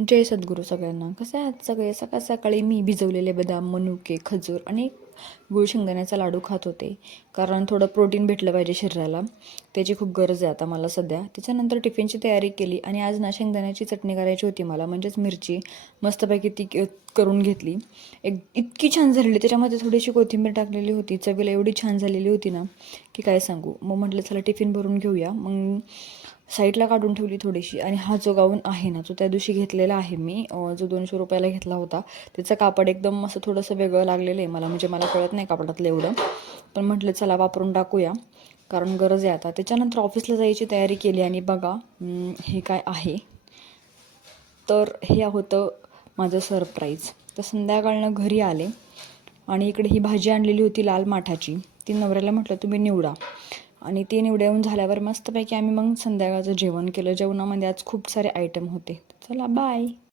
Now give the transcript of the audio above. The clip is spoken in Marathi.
जय सद्गुरू सगळ्यांना. कसं आहे आज सगळे सकाळ सकाळी मी भिजवलेले बदाम, मनुके, खजूर आणि गूळ शेंगदाण्याचा लाडू खात होते. कारण थोडं प्रोटीन भेटलं पाहिजे शरीराला, त्याची खूप गरज आहे आता मला सध्या. त्याच्यानंतर टिफिनची तयारी केली आणि आज ना शेंगदाण्याची चटणी करायची होती मला, म्हणजेच मिरची मस्तपैकी ती करून घेतली. इतकी छान झालेली, त्याच्यामध्ये थोडीशी कोथिंबीर टाकलेली होती. चवीला एवढी छान झालेली होती ना की काय सांगू. मग म्हटलं चला टिफिन भरून घेऊया. मग साईडला काढून ठेवली थोडीशी. आणि हा जो गाऊन आहे ना, तो त्या दिवशी घेतलेला आहे मी, जो 200 रुपयाला घेतला होता. त्याचं कापड एकदम असं थोडंसं वेगळं लागलेलं आहे मला, म्हणजे मला कळत नाही कापडातलं एवढं, पण म्हटलं चला वापरून टाकूया, कारण गरज आहे आता. त्याच्यानंतर ऑफिसला जायची तयारी केली आणि बघा हे काय आहे. तर हे होतं माझं सरप्राईज. तर संध्याकाळनं घरी आले आणि इकडे ही भाजी आणलेली होती लाल माठाची. ती नवऱ्याला म्हटलं तुम्ही निवडा, आणि ती निवडून झाल्यावर मस्तपैकी आम्ही मग संध्याकाळचं जेवण केलं. जेवणामध्ये आज खूप सारे आयटम होते. चला बाय.